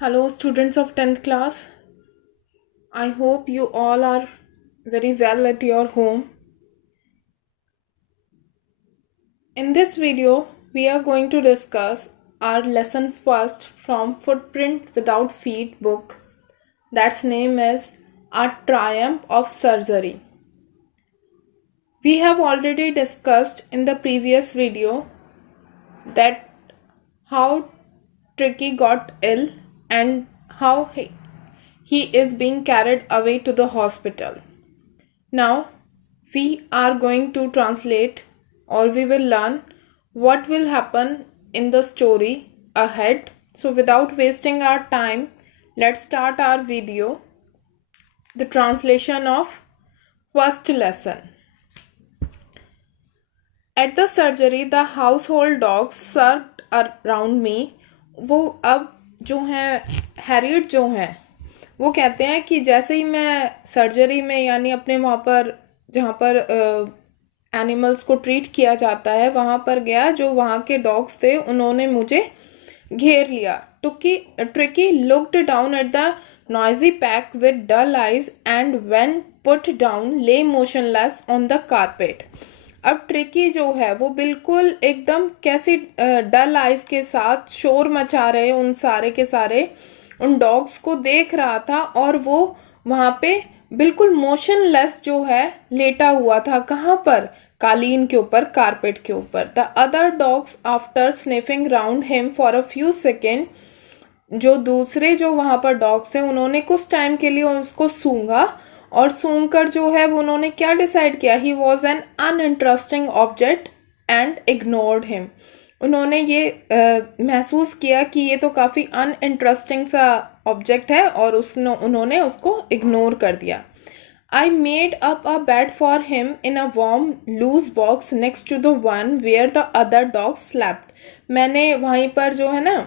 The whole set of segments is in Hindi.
Hello, students of 10th class. I hope you all are very well at your home. In this video, we are going to discuss our lesson first from Footprint Without Feet book. That's name is A Triumph of Surgery. We have already discussed in the previous video that how Tricky got ill and how he is being carried away to the hospital. Now we are going to translate or we will learn what will happen in the story ahead. So without wasting our time, let's start our video. The translation of first lesson. At the surgery, the household dogs circled around me. वो अब जो है हैरियट जो है वो कहते हैं कि जैसे ही मैं सर्जरी में यानी अपने वहाँ पर जहाँ पर एनिमल्स को ट्रीट किया जाता है वहाँ पर गया, जो वहाँ के डॉग्स थे उन्होंने मुझे घेर लिया. Tricky looked down at the noisy pack with dull eyes and when put down lay motionless on the carpet. अब ट्रिकी जो है वो बिल्कुल एकदम कैसी डल आइज के साथ शोर मचा रहे उन सारे के सारे उन डॉग्स को देख रहा था और वो वहां पे बिल्कुल मोशनलेस जो है लेटा हुआ था. कहाँ पर? कालीन के ऊपर, कारपेट के ऊपर. The other dogs after sniffing round him for a few second, जो दूसरे जो वहां पर डॉग्स थे उन्होंने कुछ टाइम के लिए उसको सूंघा और सूंघकर जो है वो उन्होंने क्या डिसाइड किया, he was an uninteresting object and ignored him. उन्होंने ये महसूस किया कि ये तो काफ़ी अनइंटरेस्टिंग सा ऑब्जेक्ट है और उन्होंने उसको इग्नोर कर दिया. I made up a bed for him in a warm loose box next to the one where the other dogs slept. मैंने वहीं पर जो है ना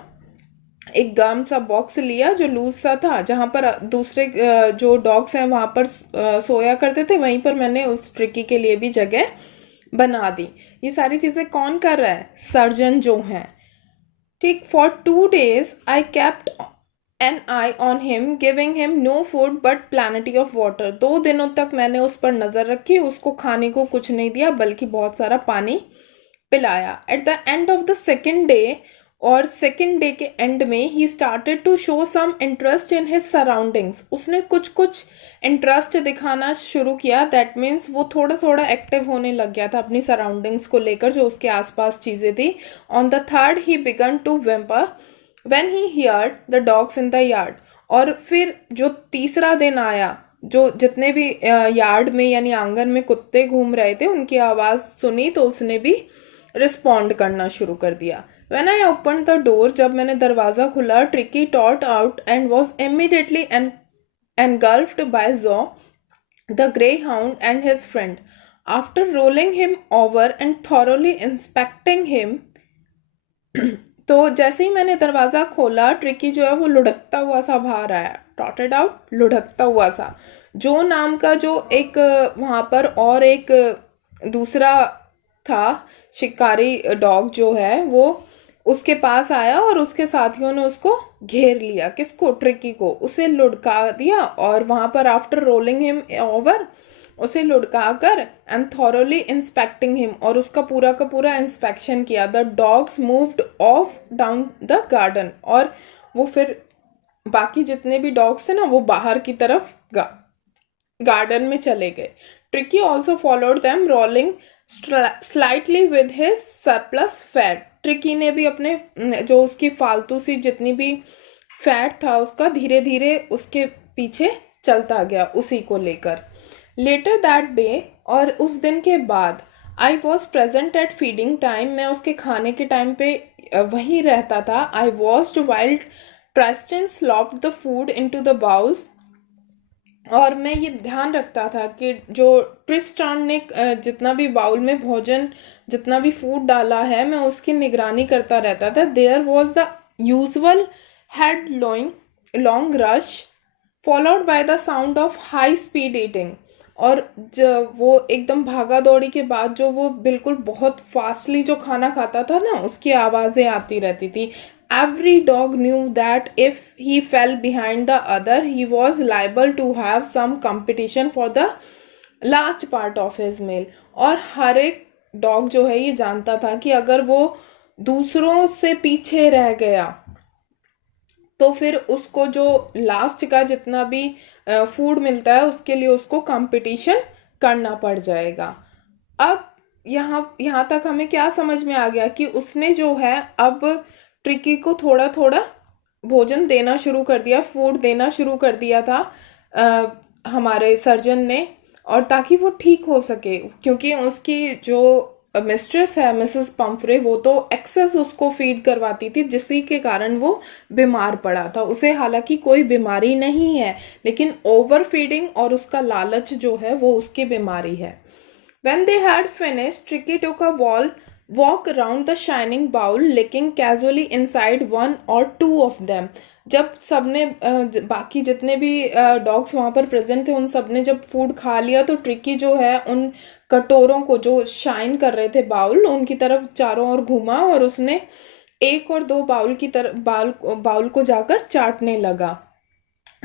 एक गर्म सा बॉक्स लिया जो लूज सा था, जहां पर दूसरे जो डॉग्स हैं वहां पर सोया करते थे, वहीं पर मैंने उस ट्रिकी के लिए भी जगह बना दी. ये सारी चीजें कौन कर रहा है? सर्जन जो है. ठीक. For 2 days I kept an eye on him giving him no food but plenty of water. 2 दिनों तक मैंने उस पर नजर रखी, उसको खाने को कुछ नहीं दिया बल्कि बहुत सारा पानी पिलाया. At the end of the second day और सेकेंड डे के एंड में ही started to show some interest in his surroundings. उसने कुछ इंटरेस्ट दिखाना शुरू किया. दैट मीन्स वो थोड़ा थोड़ा एक्टिव होने लग गया था अपनी सराउंडिंग्स को लेकर, जो उसके आसपास चीज़ें थी. On the third he began to whimper when he heard the dogs in the yard. और फिर जो तीसरा दिन आया, जो जितने भी यार्ड में यानी आंगन में कुत्ते घूम रहे थे उनकी आवाज़ सुनी तो उसने भी रिस्पॉन्ड करना शुरू कर दिया. When I opened the door, जब मैंने दरवाजा खुला, Tricky trotted out and was immediately engulfed by Zoe, the greyhound and his friend. After rolling him over and thoroughly inspecting him, तो जैसे ही मैंने दरवाजा खोला, ट्रिकी जो है वो लुढ़कता हुआ सा बाहर आया. Trotted out, लुढ़कता हुआ सा. जो नाम का जो एक वहां पर और एक दूसरा था शिकारी डॉग जो है, वो उसके पास आया और उसके साथियों ने उसको घेर लिया. किसको? ट्रिकी को. उसे लुढ़का दिया और वहां पर आफ्टर रोलिंग हिम ओवर उसे लुढ़का कर एंड थॉरोली इंस्पेक्टिंग हिम, और उसका पूरा का पूरा इंस्पेक्शन किया. The dogs moved of down the garden, और वो फिर बाकी जितने भी डॉग्स थे ना वो बाहर की तरफ गार्डन में चले गए. Tricky also followed them rolling slightly with his surplus fat. Tricky ने भी अपने जो उसकी फालतू सी जितनी भी फैट था उसका धीरे धीरे उसके पीछे चलता गया उसी को लेकर. लेटर दैट डे, और उस दिन के बाद, I was present at feeding time. मैं उसके खाने के टाइम पे वहीं रहता था. I watched while Tristan slopped the food into the bowls, और मैं ये ध्यान रखता था कि जो ट्रिस्टान ने जितना भी बाउल में भोजन जितना भी फूड डाला है मैं उसकी निगरानी करता रहता था. There was the usual headlong rush followed by the sound of high speed eating. और वो एकदम भागा दौड़ी के बाद जो वो बिल्कुल बहुत फास्टली जो खाना खाता था ना, उसकी आवाज़ें आती रहती थी. Every dog knew that if he fell behind the other he was liable to have some competition for the last part of his meal. और हर एक डॉग जो है ये जानता था कि अगर वो दूसरों से पीछे रह गया तो फिर उसको जो लास्ट का जितना भी फूड मिलता है उसके लिए उसको कंपटीशन करना पड़ जाएगा. अब यहाँ यहाँ तक हमें क्या समझ में आ गया कि उसने जो है अब ट्रिकी को थोड़ा थोड़ा भोजन देना शुरू कर दिया, फूड देना शुरू कर दिया था हमारे सर्जन ने, और ताकि वो ठीक हो सके. क्योंकि उसकी जो मिस्ट्रेस है मिसेस पंफ्रे, वो तो एक्सेस उसको फीड करवाती थी जिसके के कारण वो बीमार पड़ा था. उसे हालांकि कोई बीमारी नहीं है, लेकिन ओवर फीडिंग और उसका लालच जो है वो उसकी बीमारी है. When they had finished, Tricky took a walk around the shining bowl, licking casually inside one or two of them. जब सबने बाकी जितने भी डॉग्स वहाँ पर प्रेजेंट थे उन सबने जब फूड खा लिया तो ट्रिकी जो है उन कटोरों को जो शाइन कर रहे थे बाउल उनकी तरफ चारों ओर घूमा और उसने एक और दो बाउल की तरफ बाउल को जाकर चाटने लगा.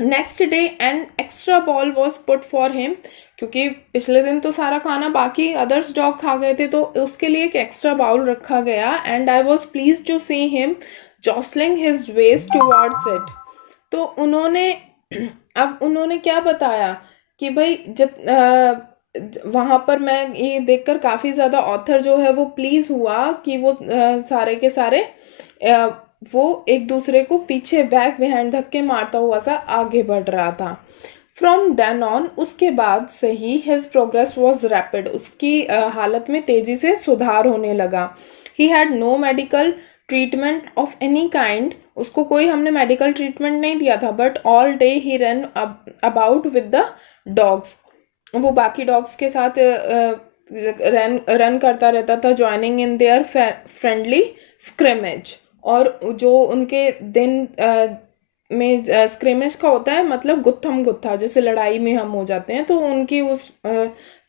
Next day an extra ball was put for him, क्योंकि पिछले दिन तो सारा खाना बाकी अदर्स डॉग खा गए थे तो उसके लिए एक एक्स्ट्रा बाउल रखा गया. And I was pleased to see him jostling his ways towards it. तो उन्होंने क्या बताया कि भाई वहाँ पर मैं ये देखकर काफ़ी ज़्यादा ऑथर जो है वो प्लीज़ हुआ कि वो सारे के सारे वो एक दूसरे को पीछे बैक बिहाइंड धक्के मारता हुआ सा आगे बढ़ रहा था. फ्रॉम देन ऑन, उसके बाद से ही हिज प्रोग्रेस वॉज रैपिड. उसकी हालत में तेजी से सुधार होने लगा. He had no medical treatment of any kind. उसको कोई हमने मेडिकल ट्रीटमेंट नहीं दिया था. But all day he ran about with the dogs. वो बाकी डॉग्स के साथ रन करता रहता था, joining in their friendly scrimmage. और जो उनके दिन में स्क्रिमेज का होता है मतलब गुत्थम गुत्था, जैसे लड़ाई में हम हो जाते हैं, तो उनकी उस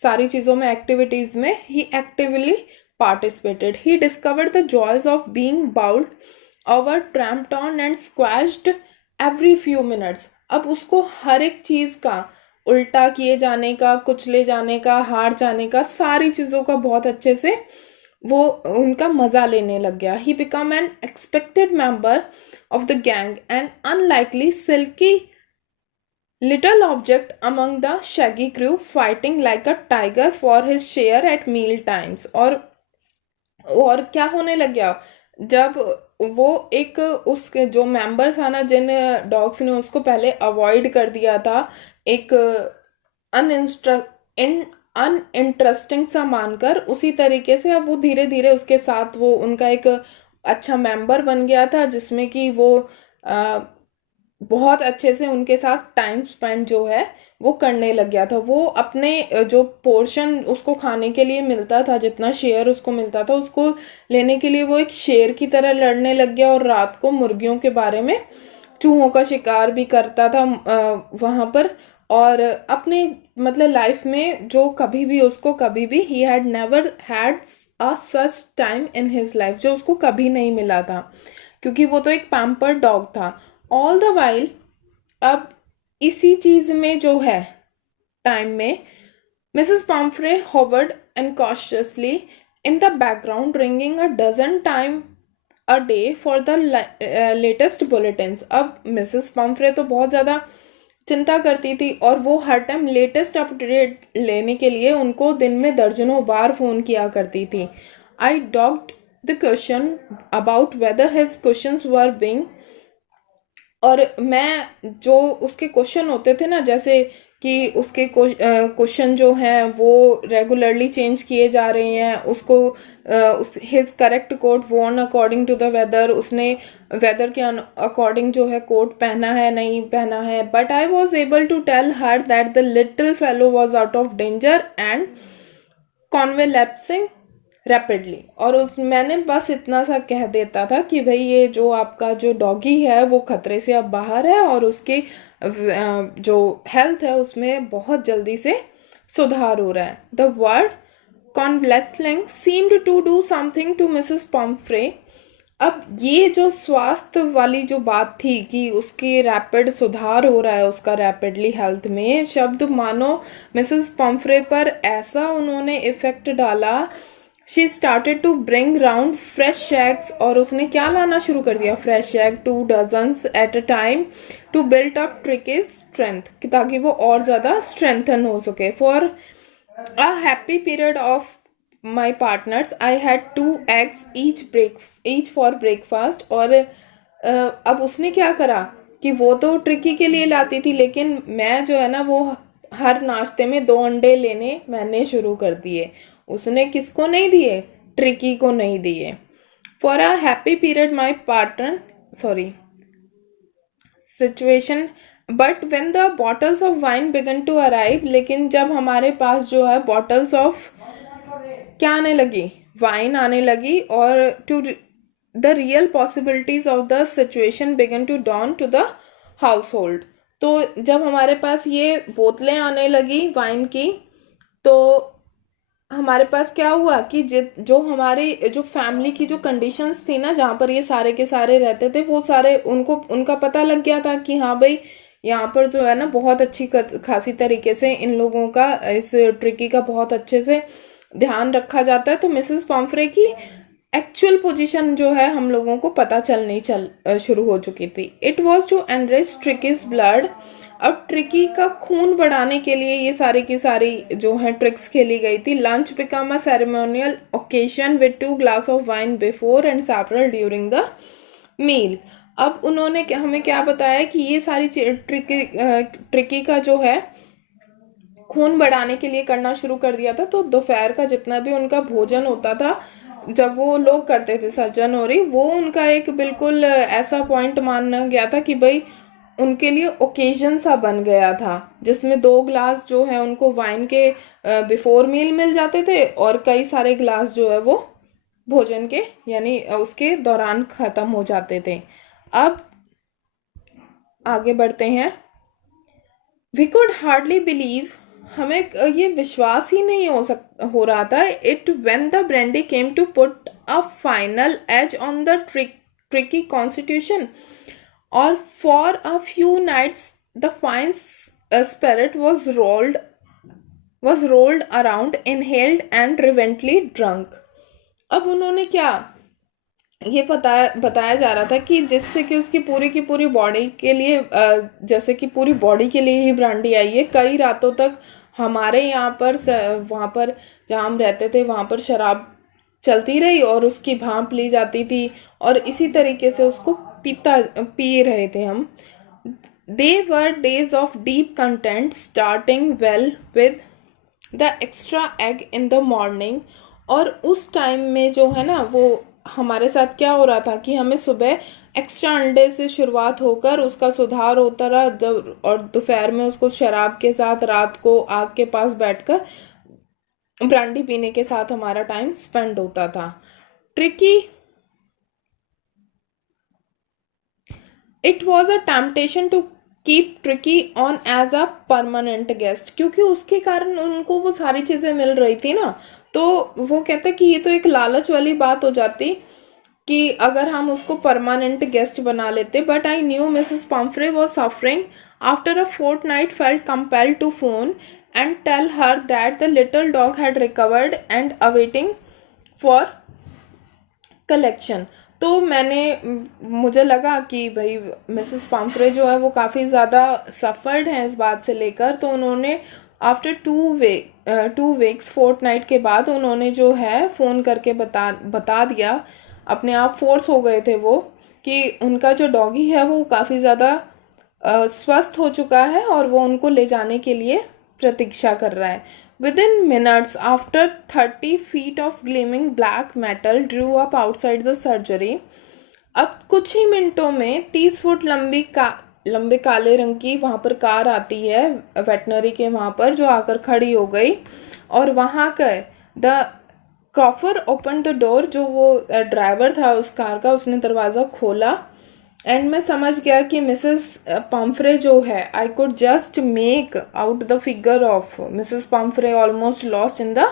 सारी चीज़ों में एक्टिविटीज़ में ही actively participated. He discovered the joys of being bowled over, tramped on and squashed every few minutes. अब उसको हर एक चीज़ का, उल्टा किए जाने का, कुचले जाने का, हार जाने का, सारी चीज़ों का बहुत अच्छे से वो उनका मज़ा लेने लग गया. He became an expected member of the gang, an unlikely silky little object among the shaggy crew, fighting like a tiger for his share at meal times. और क्या होने लग गया जब वो एक उसके जो मेंबर्स था ना, जिन डॉग्स ने उसको पहले अवॉइड कर दिया था, एक अनइंटरेस्टिंग सा मानकर, उसी तरीके से अब वो धीरे धीरे उसके साथ वो उनका एक अच्छा मेंबर बन गया था, जिसमें कि वो बहुत अच्छे से उनके साथ टाइम स्पेंड जो है वो करने लग गया था. वो अपने जो पोर्शन उसको खाने के लिए मिलता था, जितना शेयर उसको मिलता था, उसको लेने के लिए वो एक शेर की तरह लड़ने लग गया. और रात को मुर्गियों के बारे में, चूहों का शिकार भी करता था वहाँ पर. और अपने मतलब लाइफ में जो कभी भी he had never had a such time in his life, जो उसको कभी नहीं मिला था, क्योंकि वो तो एक पैम्पर्ड डॉग था. ऑल द वाइल, अब इसी चीज में जो है टाइम में Mrs Pumphrey hovered incautiously in the background, ringing a dozen time a day for the latest bulletins. अब मिसेस पम्फ्रे तो बहुत ज़्यादा चिंता करती थी और वो हर टाइम लेटेस्ट अपडेट लेने के लिए उनको दिन में दर्जनों बार फ़ोन किया करती थी. I dodged the question about whether his questions were being, और मैं जो उसके क्वेश्चन होते थे ना, जैसे कि उसके क्वेश्चन जो हैं वो रेगुलरली चेंज किए जा रहे हैं, उसको his correct coat worn according to the weather, उसने वेदर के अकॉर्डिंग जो है कोट पहना है नहीं पहना है. But I was able to tell her that the little fellow was out of danger and convalescing rapidly. और मैंने बस इतना सा कह देता था कि भाई ये जो आपका जो डॉगी है वो खतरे से अब बाहर है और उसकी जो हेल्थ है उसमें बहुत जल्दी से सुधार हो रहा है. The word convalescing seemed to do something to Mrs. Pomfrey. अब ये जो स्वास्थ्य वाली जो बात थी कि उसके रैपिड सुधार हो रहा है उसका रैपिडली हेल्थ में, शब्द मानो मिसेस पॉम्फ्रे पर ऐसा उन्होंने इफेक्ट डाला. She started to bring round fresh eggs, और उसने क्या लाना शुरू कर दिया, fresh egg, 2 dozens at a time, to build up Tricki strength, ताकि वो और ज़्यादा स्ट्रेंथन हो सके. For a happy period of my partners I had 2 eggs each for breakfast. और अब उसने क्या करा कि वो तो ट्रिकी के लिए लाती थी, लेकिन मैं जो है ना वो हर नाश्ते में 2 अंडे लेने मैंने शुरू कर दिए. उसने किसको नहीं दिए, ट्रिकी को नहीं दिए. For a happy period my partner situation, but when the bottles of wine began to arrive, लेकिन जब हमारे पास जो है बॉटल्स ऑफ क्या आने लगी, वाइन आने लगी, और to the real possibilities of the situation began to dawn to the household. तो जब हमारे पास ये बोतलें आने लगी वाइन की, तो हमारे पास क्या हुआ कि जो हमारे जो फैमिली की जो कंडीशंस थी ना, जहाँ पर ये सारे के सारे रहते थे, वो सारे उनका पता लग गया था कि हाँ भाई यहाँ पर जो है ना बहुत अच्छी खासी तरीके से इन लोगों का, इस ट्रिकी का बहुत अच्छे से ध्यान रखा जाता है. तो मिसेस पॉम्फ्रे की एक्चुअल पोजीशन जो है हम लोगों को पता चलनी शुरू हो चुकी थी. It was to enrich Tricki's blood. अब ट्रिकी का खून बढ़ाने के लिए ये सारी की सारी जो है ट्रिक्स खेली गई थी. Lunch become a ceremonial occasion with 2 glass of wine before and several during the meal. अब उन्होंने हमें क्या बताया कि ये सारी ट्रिकी का जो है खून बढ़ाने के लिए करना शुरू कर दिया था. तो दोपहर का जितना भी उनका भोजन होता था, जब वो लोग करते थे सज्जन हो रही, वो उनका एक बिल्कुल ऐसा पॉइंट माना गया था कि भाई उनके लिए ओकेजन सा बन गया था, जिसमें 2 ग्लास जो है उनको वाइन के बिफोर मील मिल जाते थे, और कई सारे ग्लास जो है वो भोजन के यानी उसके दौरान खत्म हो जाते थे. अब आगे बढ़ते हैं. वी कुड हार्डली बिलीव, हमें ये विश्वास ही नहीं हो रहा था. It when the brandy came to put a final edge on the tricky constitution, और for a few nights the fine spirit was rolled around, inhaled and reverently drunk. अब उन्होंने क्या ये बताया जा रहा था कि जिससे कि उसकी पूरी की पूरी बॉडी के लिए जैसे कि पूरी बॉडी के लिए ही ब्रांडी आई है. कई रातों तक हमारे यहाँ पर वहाँ पर जहाँ हम रहते थे वहाँ पर शराब चलती रही और उसकी भांप ली जाती थी, और इसी तरीके से उसको पी रहे थे हम. They were days of deep content, starting well with the extra egg in the morning. और उस टाइम में जो है ना वो हमारे साथ क्या हो रहा था कि हमें सुबह एक्स्ट्रा अंडे से शुरुआत होकर उसका सुधार होता रहा, और दोपहर में उसको शराब के साथ, रात को आग के पास बैठकर ब्रांडी पीने के साथ हमारा टाइम स्पेंड होता था. Tricki, it was a temptation to keep Tricki on as a permanent guest, क्योंकि उसके कारण उनको वो सारी चीज़ें मिल रही थी ना. तो वो कहते कि ये तो एक लालच वाली बात हो जाती कि अगर हम उसको परमानेंट गेस्ट बना लेते. But I knew Mrs Pumphrey was suffering. After a fortnight felt compelled to phone and tell her that the little dog had recovered and awaiting for collection. तो मुझे लगा कि भाई मिसेस पॉम्फ्रे जो है वो काफ़ी ज़्यादा सफ़र्ड हैं इस बात से लेकर. तो उन्होंने आफ्टर 2 वीक्स फोर्टनाइट के बाद उन्होंने जो है फ़ोन करके बता दिया, अपने आप फोर्स हो गए थे वो, कि उनका जो डॉगी है वो काफ़ी ज़्यादा स्वस्थ हो चुका है और वो उनको ले जाने के लिए प्रतीक्षा कर रहा है. Within minutes after 30 feet of gleaming black metal drew up outside the surgery. अब कुछ ही मिनटों में 30 फुट लंबे काले रंग की वहाँ पर कार आती है वेटनरी के वहाँ पर, जो आकर खड़ी हो गई. और वहाँ कर the coffer open the door, जो वो ड्राइवर था उस कार का, उसने दरवाज़ा खोला. एंड मैं समझ गया कि मिसेस पम्फ्रे जो है, I could just make out the figure of Mrs Pomfrey almost lost in the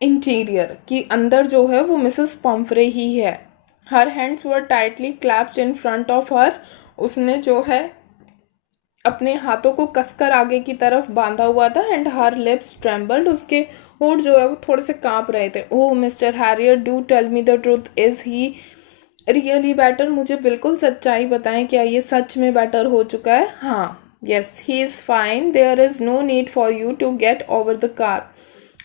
interior, कि अंदर जो है वो मिसेस पम्फ्रे ही है. Her hands were tightly clapped in front of her. उसने जो है अपने हाथों को कसकर आगे की तरफ बांधा हुआ था. And her lips trembled. उसके होंठ जो है वो थोड़े से कांप रहे थे. Oh Mr Herriot, do tell me the truth, is he really better? मुझे बिल्कुल सच्चाई बताएं, क्या ये सच में बेटर हो चुका है? हाँ, yes, he is fine. There is no need for you to get over the car.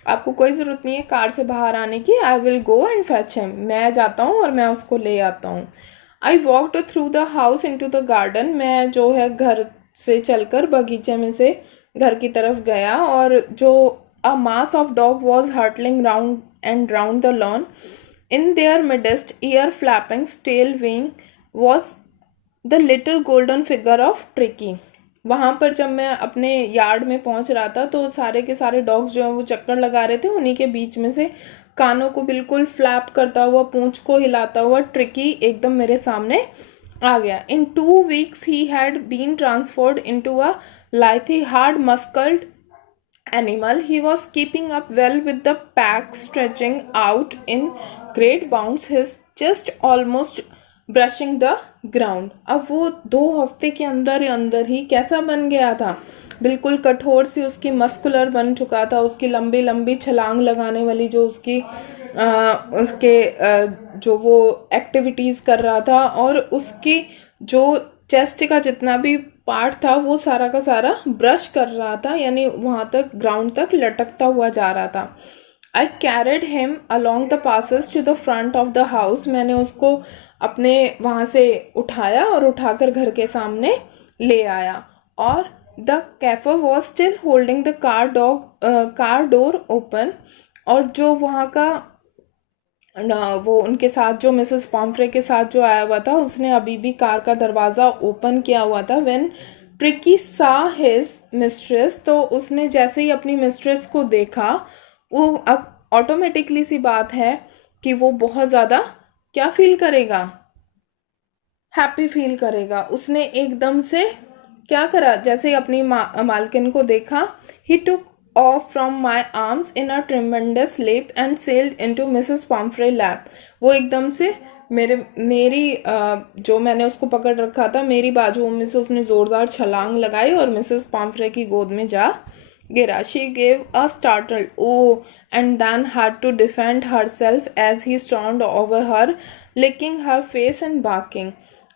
आपको कोई ज़रूरत नहीं है कार से बाहर आने की. I will go and fetch him. मैं जाता हूँ और मैं उसको ले आता हूँ. I walked through the house into the garden. मैं जो है घर से चलकर बगीचे में से घर की तरफ गया. और जो a mass of dog was hurtling round and round the lawn. In their midst, ear flapping, tail wing, was the little golden figure of Tricky. वहाँ पर जब मैं अपने यार्ड में पहुँच रहा था तो सारे के सारे डॉग्स जो हैं वो चक्कर लगा रहे थे. उन्हीं के बीच में से कानों को बिल्कुल फ्लैप करता हुआ, पूंछ को हिलाता हुआ ट्रिकी एकदम मेरे सामने आ गया. In 2 weeks he had been transformed into a lithe, hard-muscled animal. He was keeping up well with the pack, stretching out in great bounds, his chest almost brushing the ground. अब वो 2 हफ्ते के अंदर ही कैसा बन गया था? बिल्कुल कठोर सी उसकी मस्कुलर बन चुका था. उसकी लंबी लंबी छलांग लगाने वाली जो उसकी जो वो एक्टिविटीज़ कर रहा था, और उसकी जो चेस्ट का जितना भी पार्ट था वो सारा का सारा ब्रश कर रहा था, यानी वहाँ तक ग्राउंड तक लटकता हुआ जा रहा था. I carried him along the passes to the front of the house. मैंने उसको अपने वहाँ से उठाया और उठाकर घर के सामने ले आया. और the chauffeur was still holding the car door open. और जो वहाँ का वो उनके साथ जो मिसेस पॉम्फ्रे के साथ जो आया हुआ था, उसने अभी भी कार का दरवाज़ा ओपन किया हुआ था. व्हेन ट्रिकी सा हिज मिस्ट्रेस, तो उसने जैसे ही अपनी मिस्ट्रेस को देखा, वो अब ऑटोमेटिकली सी बात है कि वो बहुत ज़्यादा क्या फील करेगा? हैप्पी फील करेगा. उसने एकदम से क्या करा? जैसे ही अपनी मालकिन को देखा, ही टुक off from my arms in a tremendous leap and sailed into Mrs. Pomfrey lap. वो एकदम से मेरी जो मैंने उसको पकड़ रखा था, मेरी बाजुओं में से उसने जोरदार छलांग लगाई और मिसेस पॉम्फ्रे की गोद में जा गिरा. She gave a startled oh and then had to defend herself as he stormed over her, licking her face and barking.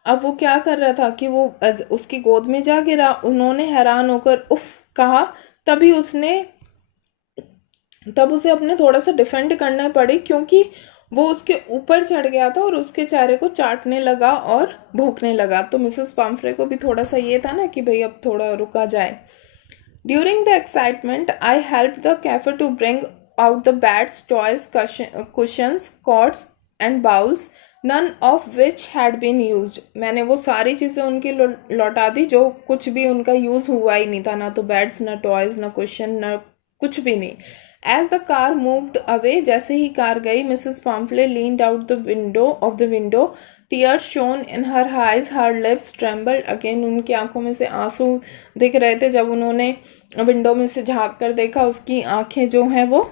अब वो क्या कर रहा था कि वो उसकी गोद में जा गिरा. उन्होंने हैरान होकर उफ कहा. तब उसे अपने थोड़ा सा डिफेंड करना पड़ी, क्योंकि वो उसके ऊपर चढ़ गया था और उसके चेहरे को चाटने लगा और भौंकने लगा. तो मिसेस पॉम्फ्रे को भी थोड़ा सा ये था ना कि भाई अब थोड़ा रुका जाए. During the excitement I help the chauffeur to bring out the beds, toys, cushions, cots and bowls, none of which had been used. मैंने वो सारी चीज़ें उनकी लौटा दी जो कुछ भी उनका यूज़ हुआ ही नहीं था. ना तो बैट्स, ना टॉयज, ना कुशन, ना कुछ भी नहीं. As the car moved away, जैसे ही कार गई, Mrs. Pomfrey leaned out the window. Tears shone in her eyes, her lips trembled again. उनकी आंखों में से आंसू दिख रहे थे. जब उन्होंने विंडो में से झांक कर देखा, उसकी आंखें जो हैं वो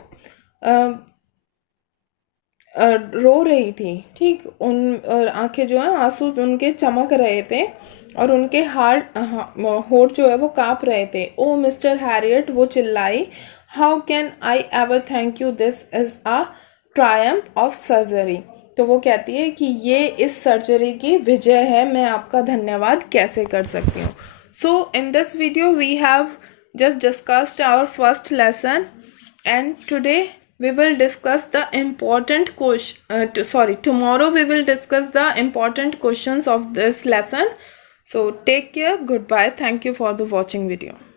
रो रही थी. ठीक, उन आंखें जो हैं, आंसू उनके चमक रहे थे और उनके होठ जो है वो काँप रहे थे. ओ मिस्टर हैरियट, वो चिल्लाई, how can I ever thank you, this is a Triumph of surgery. तो वो कहती है कि ये इस सर्जरी की विजय है, मैं आपका धन्यवाद कैसे कर सकती हूँ. So in this video we have just discussed our first lesson, and today we will discuss the important tomorrow we will discuss the important questions of this lesson. So take care, goodbye, thank you for the watching video.